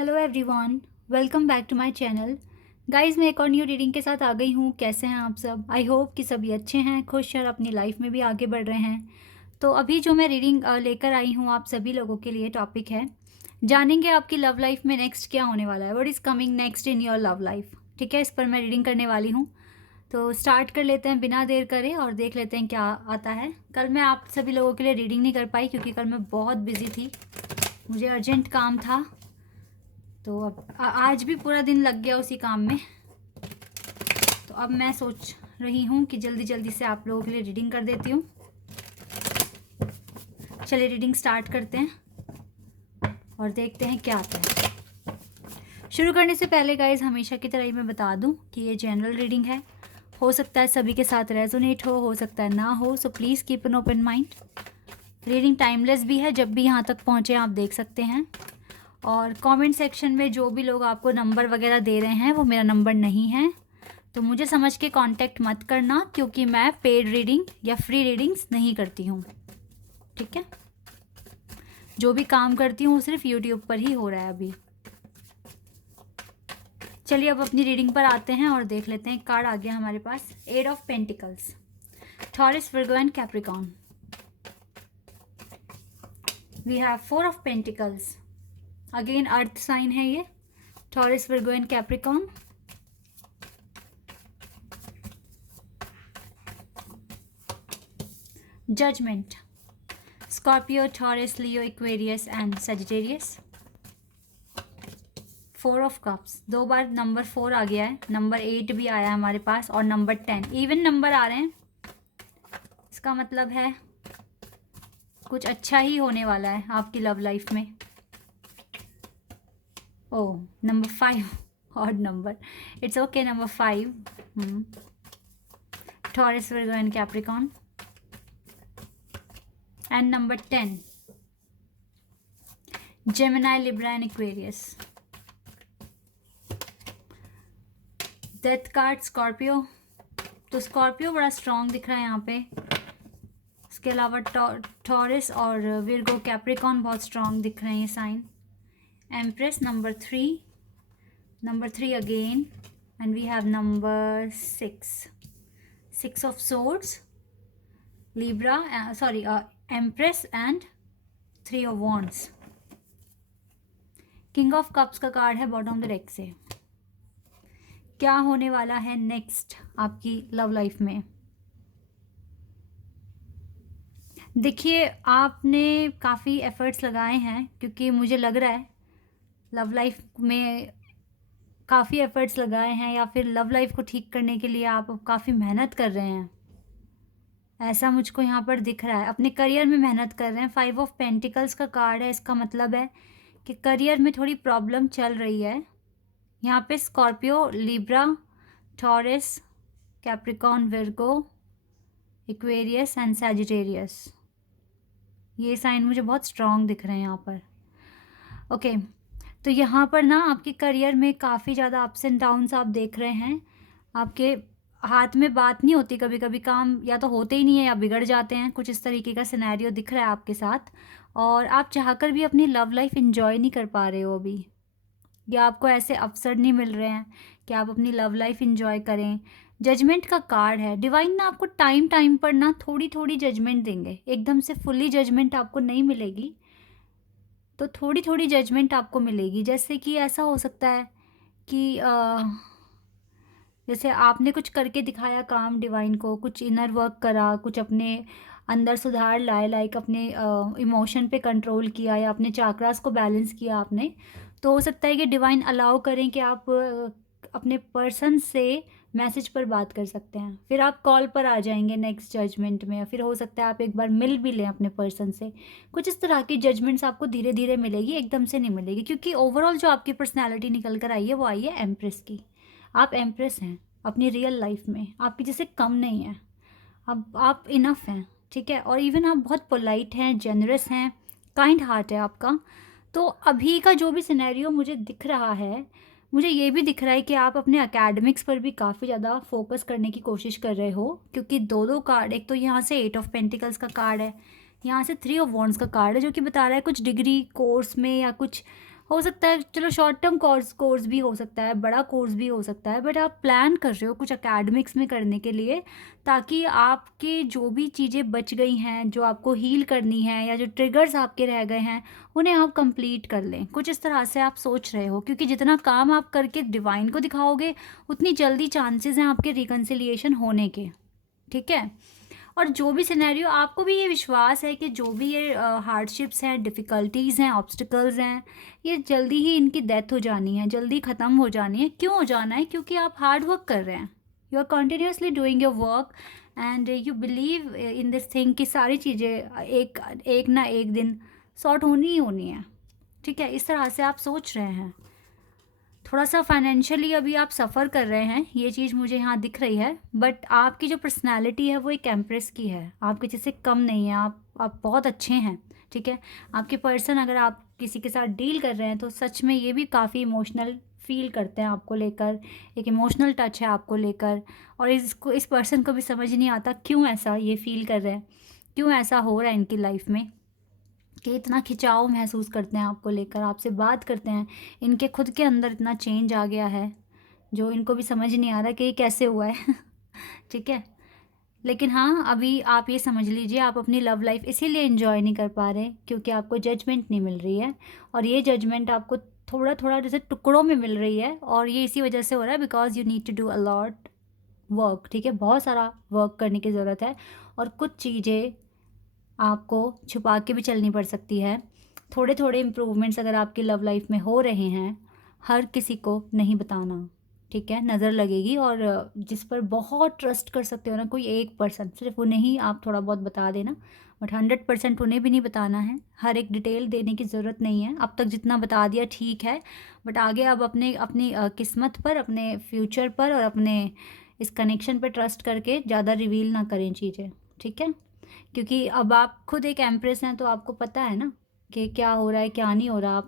Hello everyone, welcome back to my channel. Guys, मैं एक और न्यू रीडिंग के साथ आ गई हूँ। कैसे हैं आप सब? आई होप कि सभी अच्छे हैं, खुश और अपनी लाइफ में भी आगे बढ़ रहे हैं। तो अभी जो मैं रीडिंग लेकर आई हूँ आप सभी लोगों के लिए, टॉपिक है जानेंगे आपकी लव लाइफ में नेक्स्ट क्या होने वाला है। What is coming next in your love life. ठीक है, इस पर मैं रीडिंग करने वाली हूँ। तो स्टार्ट कर लेते हैं बिना देर करे और देख लेते हैं क्या आता है। कल मैं आप सभी लोगों के लिए रीडिंग नहीं कर पाई क्योंकि कल मैं बहुत बिजी थी, मुझे अर्जेंट काम था। तो अब आज भी पूरा दिन लग गया उसी काम में। तो अब मैं सोच रही हूँ कि जल्दी जल्दी से आप लोगों के लिए रीडिंग कर देती हूँ। चलिए रीडिंग स्टार्ट करते हैं और देखते हैं क्या आता है। शुरू करने से पहले गाइज हमेशा की तरह ही मैं बता दूँ कि ये जनरल रीडिंग है। हो सकता है सभी के साथ रेजोनेट हो सकता है ना हो। So please keep an open mind. Reading timeless भी है, जब भी यहाँ तक पहुँचे आप देख सकते हैं। और कमेंट सेक्शन में जो भी लोग आपको नंबर वगैरह दे रहे हैं वो मेरा नंबर नहीं है, तो मुझे समझ के कांटेक्ट मत करना क्योंकि मैं पेड रीडिंग या फ्री रीडिंग्स नहीं करती हूँ। ठीक है, जो भी काम करती हूँ वो सिर्फ यूट्यूब पर ही हो रहा है अभी। चलिए अब अपनी रीडिंग पर आते हैं और देख लेते हैं। कार्ड आ गया हमारे पास, eight of pentacles, Taurus, Virgo and Capricorn. We have four of pentacles, again earth sign है ये, Taurus, Virgo and Capricorn. Judgement, Scorpio, Taurus, Leo, Aquarius and Sagittarius. Four of cups, दो बार नंबर 4 आ गया है, नंबर 8 भी आया है हमारे पास और नंबर 10, इवन नंबर आ रहे हैं। इसका मतलब है कुछ अच्छा ही होने वाला है आपकी लव लाइफ में। Oh, number 5 odd number, it's okay. Number 5, Taurus, Virgo and Capricorn. And number 10, Gemini, Libra and Aquarius. Death card, Scorpio. तो स्कॉर्पियो बड़ा स्ट्रॉन्ग दिख रहा है यहाँ पे। इसके अलावा टॉरस और विर्गो, कैप्रिकॉर्न बहुत स्ट्रॉन्ग दिख रहे हैं ये sign. Empress, number 3 again, and we have number 6 of swords, Libra, sorry, Empress and 3 of wands. King of Cups का कार्ड है बॉटम ऑफ द डेक से। क्या होने वाला है नेक्स्ट आपकी लव लाइफ में? देखिए, आपने काफ़ी एफर्ट्स लगाए हैं क्योंकि मुझे लग रहा है लव लाइफ में काफ़ी एफर्ट्स लगाए हैं, या फिर लव लाइफ को ठीक करने के लिए आप काफ़ी मेहनत कर रहे हैं, ऐसा मुझको यहाँ पर दिख रहा है। अपने करियर में मेहनत कर रहे हैं। 5 ऑफ पेंटिकल्स का कार्ड है, इसका मतलब है कि करियर में थोड़ी प्रॉब्लम चल रही है। यहाँ पे Scorpio, Libra, taurus, Capricorn, Virgo, Aquarius and Sagittarius, ये साइन मुझे बहुत स्ट्रॉन्ग दिख रहे हैं यहाँ पर। ओके, तो यहाँ पर ना आपके करियर में काफ़ी ज़्यादा अप्स एंड डाउन्स आप देख रहे हैं। आपके हाथ में बात नहीं होती, कभी कभी काम या तो होते ही नहीं है या बिगड़ जाते हैं, कुछ इस तरीके का सिनेरियो दिख रहा है आपके साथ। और आप चाहकर भी अपनी लव लाइफ एंजॉय नहीं कर पा रहे हो अभी, या आपको ऐसे अवसर नहीं मिल रहे हैं कि आप अपनी लव लाइफ एंजॉय करें। जजमेंट का कार्ड है। डिवाइन ना आपको टाइम टाइम पर ना थोड़ी थोड़ी जजमेंट देंगे, एकदम से फुल्ली जजमेंट आपको नहीं मिलेगी, तो थोड़ी थोड़ी जजमेंट आपको मिलेगी। जैसे कि ऐसा हो सकता है कि जैसे आपने कुछ करके दिखाया काम डिवाइन को, कुछ इनर वर्क करा, कुछ अपने अंदर सुधार लाए, लाइक अपने इमोशन पे कंट्रोल किया या अपने चाक्रास को बैलेंस किया आपने, तो हो सकता है कि डिवाइन अलाउ करें कि आप अपने पर्सन से मैसेज पर बात कर सकते हैं, फिर आप कॉल पर आ जाएंगे नेक्स्ट जजमेंट में, फिर हो सकता है आप एक बार मिल भी लें अपने पर्सन से। कुछ इस तरह की जजमेंट्स आपको धीरे धीरे मिलेगी, एकदम से नहीं मिलेगी, क्योंकि ओवरऑल जो आपकी पर्सनैलिटी निकल कर आई है वो आई है एम्प्रेस की। आप एम्प्रेस हैं अपनी रियल लाइफ में, आपकी जैसे कम नहीं है, अब आप इनफ हैं। ठीक है, और इवन आप बहुत पोलाइट हैं, जेनरस हैं, काइंड हार्ट है आपका। तो अभी का जो भी सिनेरियो मुझे दिख रहा है, मुझे ये भी दिख रहा है कि आप अपने एकेडमिक्स पर भी काफ़ी ज़्यादा फोकस करने की कोशिश कर रहे हो, क्योंकि दो दो कार्ड, एक तो यहाँ से 8 ऑफ पेंटिकल्स का कार्ड है, यहाँ से 3 ऑफ वॉन्ड्स का कार्ड है, जो कि बता रहा है कुछ डिग्री कोर्स में या कुछ हो सकता है चलो शॉर्ट टर्म कोर्स भी हो सकता है, बड़ा कोर्स भी हो सकता है, बट आप प्लान कर रहे हो कुछ एकेडमिक्स में करने के लिए, ताकि आपके जो भी चीज़ें बच गई हैं, जो आपको हील करनी है, या जो ट्रिगर्स आपके रह गए हैं, उन्हें आप कंप्लीट कर लें। कुछ इस तरह से आप सोच रहे हो, क्योंकि जितना काम आप करके डिवाइन को दिखाओगे, उतनी जल्दी चांसेस हैं आपके रिकन्सिलिएशन होने के, ठीक है। और जो भी सिनेरियो, आपको भी ये विश्वास है कि जो भी ये हार्डशिप्स हैं, डिफ़िकल्टीज़ हैं, ऑब्स्टिकल्स हैं, ये जल्दी ही इनकी डेथ हो जानी है, जल्दी ख़त्म हो जानी है। क्यों हो जाना है? क्योंकि आप हार्ड वर्क कर रहे हैं, you are continuously doing your work and you believe in this thing कि सारी चीज़ें एक ना एक दिन सॉर्ट होनी ही होनी है, ठीक है। इस तरह से आप सोच रहे हैं। थोड़ा सा फाइनेंशियली अभी आप सफ़र कर रहे हैं, ये चीज़ मुझे यहाँ दिख रही है, बट आपकी जो पर्सनैलिटी है वो एक एम्प्रेस की है, आप किसी से कम नहीं है, आप बहुत अच्छे हैं, ठीक है। आपके पर्सन, अगर आप किसी के साथ डील कर रहे हैं, तो सच में ये भी काफ़ी इमोशनल फील करते हैं आपको लेकर, एक इमोशनल टच है आपको लेकर, और इस पर्सन को भी समझ नहीं आता क्यों ऐसा ये फील कर रहे हैं, क्यों ऐसा हो रहा है इनकी लाइफ में, कि इतना खिंचाव महसूस करते हैं आपको लेकर, आपसे बात करते हैं, इनके खुद के अंदर इतना चेंज आ गया है जो इनको भी समझ नहीं आ रहा कि ये कैसे हुआ है ठीक है। लेकिन हाँ, अभी आप ये समझ लीजिए, आप अपनी लव लाइफ इसीलिए एंजॉय नहीं कर पा रहे क्योंकि आपको जजमेंट नहीं मिल रही है, और ये जजमेंट आपको थोड़ा थोड़ा जैसे टुकड़ों में मिल रही है, और ये इसी वजह से हो रहा है because you need to do a lot work, ठीक है। बहुत सारा वर्क करने की ज़रूरत है, और कुछ चीज़ें आपको छुपा के भी चलनी पड़ सकती है। थोड़े थोड़े इम्प्रूवमेंट्स अगर आपकी लव लाइफ में हो रहे हैं, हर किसी को नहीं बताना, ठीक है। नज़र लगेगी, और जिस पर बहुत ट्रस्ट कर सकते हो ना, कोई एक पर्सन, सिर्फ उन्हें ही आप थोड़ा बहुत बता देना, बट 100% उन्हें भी नहीं बताना है, हर एक डिटेल देने की ज़रूरत नहीं है। अब तक जितना बता दिया ठीक है, बट आगे अब अपनी किस्मत पर, अपने फ्यूचर पर, और अपने इस कनेक्शन पर ट्रस्ट करके ज़्यादा रिवील ना करें चीज़ें, ठीक है। क्योंकि अब आप खुद एक एम्प्रेस हैं, तो आपको पता है ना कि क्या हो रहा है, क्या नहीं हो रहा।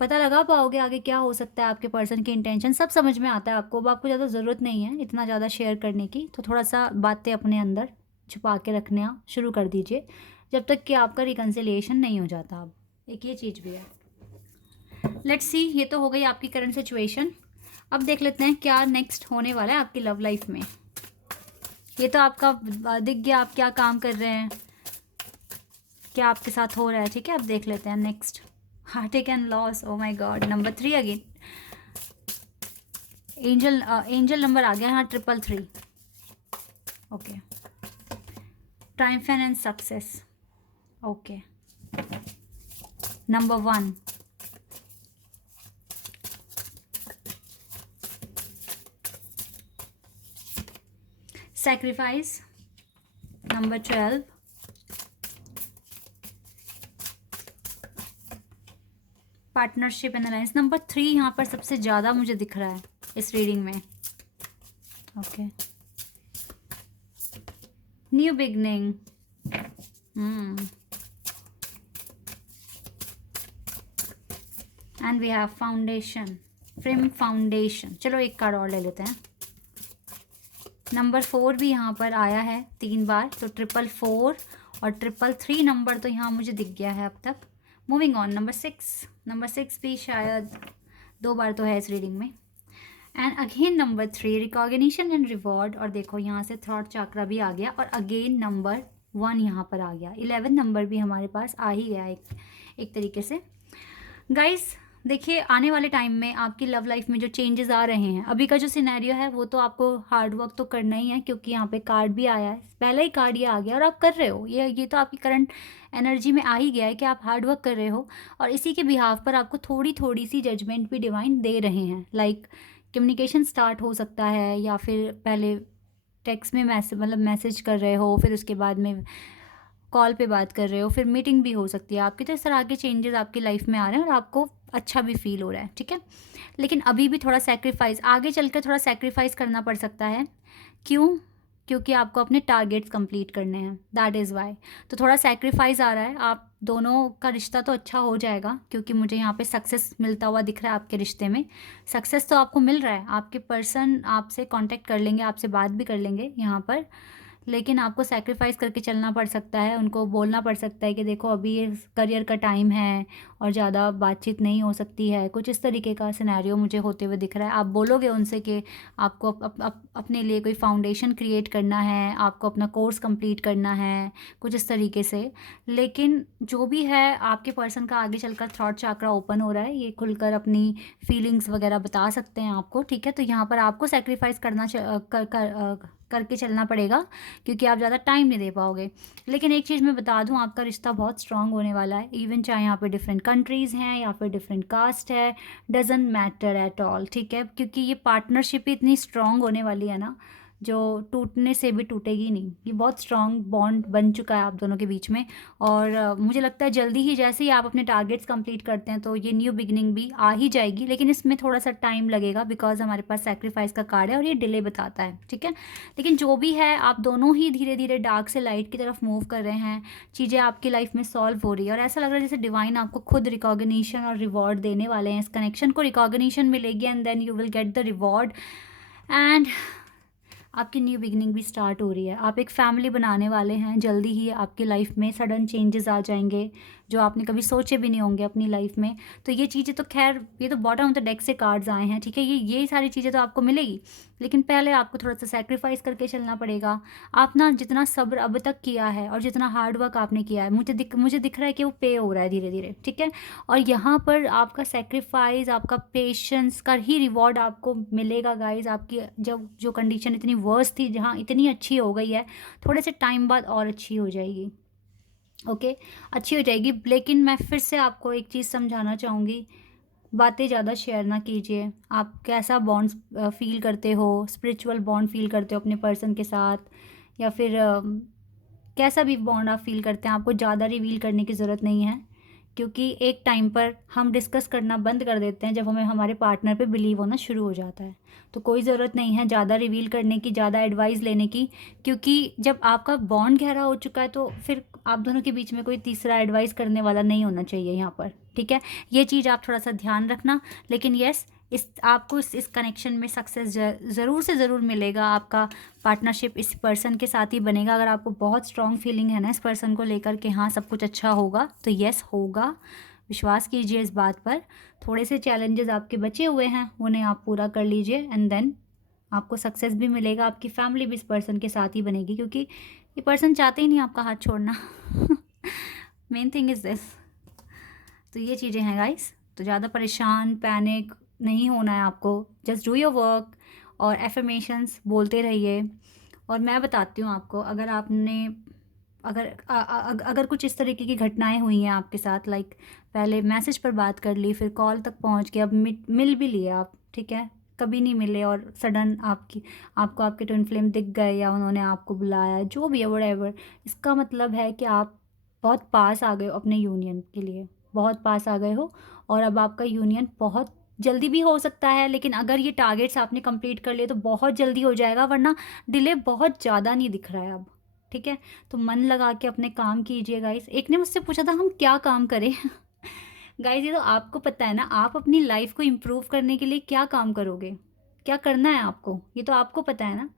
पता लगा पाओगे आगे क्या हो सकता है, आपके पर्सन की इंटेंशन सब समझ में आता है आपको। अब आपको ज़्यादा ज़रूरत नहीं है इतना ज़्यादा शेयर करने की, तो थोड़ा सा बातें अपने अंदर छुपा के रखना शुरू कर दीजिए, जब तक कि आपका रिकन्सिलिएशन नहीं हो जाता। अब एक ये चीज़ भी है। लेट्स सी, ये तो हो गई आपकी करंट सिचुएशन। अब देख लेते हैं क्या नेक्स्ट होने वाला है आपकी लव लाइफ में। ये तो आपका दिख गया, आप क्या काम कर रहे हैं, क्या आपके साथ हो रहा है, ठीक है। अब देख लेते हैं next, heartache and loss. Oh my god, number 3 again, angel number आ गया, हाँ 333। Okay, triumph and success. Okay, number 1, sacrifice, number 12, partnership and alliance. Number 3 यहाँ पर सबसे ज़्यादा मुझे दिख रहा है इस रीडिंग में। Okay, new beginning, and we have foundation, frame foundation. चलो एक कार्ड और ले लेते हैं। नंबर 4 भी यहाँ पर आया है 3 बार, तो 444 और 333 नंबर तो यहाँ मुझे दिख गया है अब तक। मूविंग ऑन, नंबर 6 भी शायद 2 बार तो है इस रीडिंग में। And again number 3, recognition and reward. और देखो यहाँ से थॉट चक्रा भी आ गया, और अगेन नंबर 1 यहाँ पर आ गया। 11 नंबर भी हमारे पास आ ही गया एक तरीके से। गाइस देखिए, आने वाले टाइम में आपकी लव लाइफ में जो चेंजेस आ रहे हैं, अभी का जो सिनेरियो है वो तो आपको हार्ड वर्क तो करना ही है, क्योंकि यहाँ पे कार्ड भी आया है, पहला ही कार्ड ये आ गया और आप कर रहे हो। ये तो आपकी करंट एनर्जी में आ ही गया है कि आप हार्ड वर्क कर रहे हो, और इसी के बिहाफ पर आपको थोड़ी थोड़ी सी जजमेंट भी डिवाइन दे रहे हैं। लाइक कम्युनिकेशन स्टार्ट हो सकता है, या फिर पहले टेक्स्ट में मैसेज कर रहे हो, फिर उसके बाद में कॉल पे बात कर रहे हो, फिर मीटिंग भी हो सकती है आपकी। तो इस तरह के चेंजेस आपकी लाइफ में आ रहे हैं, और आपको अच्छा भी फील हो रहा है, ठीक है। लेकिन अभी भी थोड़ा सेक्रीफाइस, आगे चलकर थोड़ा सेक्रीफाइस करना पड़ सकता है। क्यों? क्योंकि आपको अपने टारगेट्स कंप्लीट करने हैं, दैट इज़ वाई। तो थोड़ा सेक्रीफाइस आ रहा है। आप दोनों का रिश्ता तो अच्छा हो जाएगा, क्योंकि मुझे यहाँ पे सक्सेस मिलता हुआ दिख रहा है आपके रिश्ते में। सक्सेस तो आपको मिल रहा है, आपके पर्सन आपसे कांटेक्ट कर लेंगे, आपसे बात भी कर लेंगे यहाँ पर। लेकिन आपको सैक्रिफाइस करके चलना पड़ सकता है, उनको बोलना पड़ सकता है कि देखो अभी ये करियर का टाइम है और ज़्यादा बातचीत नहीं हो सकती है। कुछ इस तरीके का सिनेरियो मुझे होते हुए दिख रहा है। आप बोलोगे उनसे कि आपको अपने लिए कोई फाउंडेशन क्रिएट करना है, आपको अपना कोर्स कंप्लीट करना है, कुछ इस तरीके से। लेकिन जो भी है, आपके पर्सन का आगे चलकर थ्रॉट चाक्रा ओपन हो रहा है, ये खुलकर अपनी फीलिंग्स वगैरह बता सकते हैं आपको, ठीक है। तो यहाँ पर आपको सैक्रिफाइस करके चलना पड़ेगा, क्योंकि आप ज़्यादा टाइम नहीं दे पाओगे। लेकिन एक चीज़ मैं बता दूं, आपका रिश्ता बहुत स्ट्रांग होने वाला है। इवन चाहे यहाँ पे डिफरेंट कंट्रीज़ हैं या फिर डिफरेंट कास्ट है, डजेंट मैटर एट ऑल, ठीक है। क्योंकि ये पार्टनरशिप इतनी स्ट्रांग होने वाली है ना, जो टूटने से भी टूटेगी नहीं। ये बहुत स्ट्रांग बॉन्ड बन चुका है आप दोनों के बीच में। और मुझे लगता है जल्दी ही, जैसे ही आप अपने टारगेट्स कंप्लीट करते हैं, तो ये न्यू बिगिनिंग भी आ ही जाएगी। लेकिन इसमें थोड़ा सा टाइम लगेगा, बिकॉज हमारे पास सेक्रीफाइस का कार्ड है और ये डिले बताता है, ठीक है। लेकिन जो भी है, आप दोनों ही धीरे धीरे डार्क से लाइट की तरफ मूव कर रहे हैं। चीज़ें आपकी लाइफ में सॉल्व हो रही है और ऐसा लग रहा है जैसे डिवाइन आपको खुद रिकॉग्निशन और रिवॉर्ड देने वाले हैं। इस कनेक्शन को रिकॉग्निशन मिलेगी and then you will get the reward. And आपकी न्यू बिगिनिंग भी स्टार्ट हो रही है। आप एक फैमिली बनाने वाले हैं। जल्दी ही आपकी लाइफ में सडन चेंजेस आ जाएंगे, जो आपने कभी सोचे भी नहीं होंगे अपनी लाइफ में। तो ये चीज़ें तो खैर, ये तो बॉटम ऑफ द डेक से कार्ड्स आए हैं, ठीक है। ये सारी चीज़ें तो आपको मिलेगी, लेकिन पहले आपको थोड़ा सा सेक्रीफाइस करके चलना पड़ेगा। आप ना जितना सब्र अब तक किया है और जितना हार्ड वर्क आपने किया है, मुझे दिख रहा है कि वो पे हो रहा है धीरे धीरे, ठीक है। और यहाँ पर आपका सेक्रीफाइस, आपका पेशेंस का ही रिवॉर्ड आपको मिलेगा गाइज। आपकी जब जो कंडीशन इतनी वर्स थी, जहाँ इतनी अच्छी हो गई है, थोड़े से टाइम बाद और अच्छी हो जाएगी, ओके। अच्छी हो जाएगी। लेकिन मैं फिर से आपको एक चीज़ समझाना चाहूँगी, बातें ज़्यादा शेयर ना कीजिए। आप कैसा बॉन्ड फील करते हो, स्पिरिचुअल बॉन्ड फील करते हो अपने पर्सन के साथ, या फिर कैसा भी बॉन्ड आप फील करते हैं, आपको ज़्यादा रिवील करने की ज़रूरत नहीं है। क्योंकि एक टाइम पर हम डिस्कस करना बंद कर देते हैं जब हमें हमारे पार्टनर पे बिलीव होना शुरू हो जाता है। तो कोई ज़रूरत नहीं है ज़्यादा रिवील करने की, ज़्यादा एडवाइस लेने की। क्योंकि जब आपका बॉन्ड गहरा हो चुका है, तो फिर आप दोनों के बीच में कोई तीसरा एडवाइस करने वाला नहीं होना चाहिए यहाँ पर, ठीक है। ये चीज़ आप थोड़ा सा ध्यान रखना। लेकिन यस, आपको इस कनेक्शन में सक्सेस ज़रूर से ज़रूर मिलेगा। आपका पार्टनरशिप इस पर्सन के साथ ही बनेगा। अगर आपको बहुत स्ट्रॉन्ग फीलिंग है ना इस पर्सन को लेकर के, हाँ सब कुछ अच्छा होगा, तो यस होगा। विश्वास कीजिए इस बात पर। थोड़े से चैलेंजेस आपके बचे हुए हैं, उन्हें आप पूरा कर लीजिए एंड देन आपको सक्सेस भी मिलेगा। आपकी फैमिली भी इस पर्सन के साथ ही बनेगी, क्योंकि ये पर्सन चाहते ही नहीं आपका हाथ छोड़ना। Main thing is this. तो ये चीज़ें हैं गाइस। तो ज़्यादा परेशान, पैनिक नहीं होना है आपको। जस्ट डू योर वर्क और एफर्मेशंस बोलते रहिए। और मैं बताती हूँ आपको, अगर आपने अगर कुछ इस तरीके की घटनाएं हुई हैं आपके साथ, लाइक पहले मैसेज पर बात कर ली, फिर कॉल तक पहुँच के अब मिल भी लिए आप, ठीक है। कभी नहीं मिले और सडन आपको आपके ट्विन फ्लेम दिख गए या उन्होंने आपको बुलाया, जो भी है व्हाटएवर, इसका मतलब है कि आप बहुत पास आ गए हो अपने यूनियन के लिए, बहुत पास आ गए हो। और अब आपका यूनियन बहुत जल्दी भी हो सकता है। लेकिन अगर ये टारगेट्स आपने कंप्लीट कर लिए तो बहुत जल्दी हो जाएगा, वरना डिले बहुत ज़्यादा नहीं दिख रहा है अब, ठीक है। तो मन लगा के अपने काम कीजिए गाइस। एक ने मुझसे पूछा था हम क्या काम करें। गाइस ये तो आपको पता है ना, आप अपनी लाइफ को इम्प्रूव करने के लिए क्या काम करोगे, क्या करना है आपको, ये तो आपको पता है ना।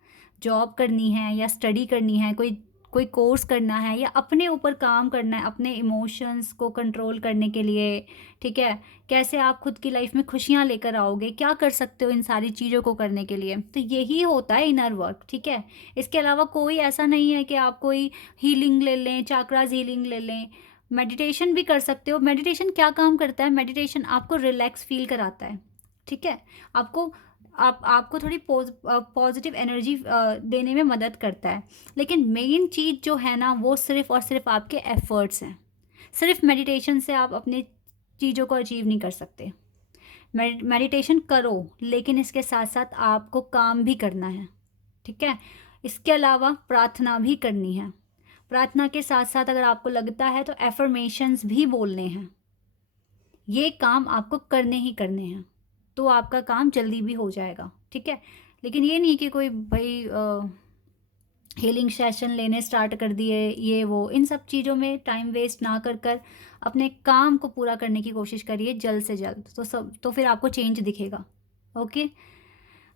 जॉब करनी है या स्टडी करनी है, कोई कोई कोर्स करना है, या अपने ऊपर काम करना है अपने इमोशंस को कंट्रोल करने के लिए, ठीक है। कैसे आप खुद की लाइफ में खुशियाँ लेकर आओगे, क्या कर सकते हो इन सारी चीज़ों को करने के लिए, तो यही होता है इनर वर्क, ठीक है। इसके अलावा कोई ऐसा नहीं है कि आप कोई हीलिंग ले लें, चाक्रास हीलिंग ले लें। मेडिटेशन भी कर सकते हो। मेडिटेशन क्या काम करता है, मेडिटेशन आपको रिलैक्स फील कराता है, ठीक है। आपको थोड़ी पॉजिटिव एनर्जी देने में मदद करता है। लेकिन मेन चीज़ जो है ना, वो सिर्फ और सिर्फ आपके एफर्ट्स हैं। सिर्फ मेडिटेशन से आप अपनी चीज़ों को अचीव नहीं कर सकते। मेडिटेशन करो, लेकिन इसके साथ साथ आपको काम भी करना है, ठीक है। इसके अलावा प्रार्थना भी करनी है। प्रार्थना के साथ साथ अगर आपको लगता है तो एफर्मेशंस भी बोलने हैं। ये काम आपको करने ही करने हैं, तो आपका काम जल्दी भी हो जाएगा, ठीक है। लेकिन ये नहीं कि कोई भाई हीलिंग सेशन लेने स्टार्ट कर दिए, ये वो, इन सब चीज़ों में टाइम वेस्ट ना कर अपने काम को पूरा करने की कोशिश करिए जल्द से जल्द। तो फिर आपको चेंज दिखेगा, ओके।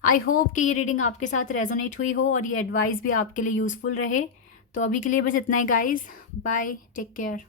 आई होप कि ये रीडिंग आपके साथ रेजोनेट हुई हो और ये एडवाइस भी आपके लिए यूज़फुल रहे। तो अभी के लिए बस इतना ही गाइस, बाय, टेक केयर।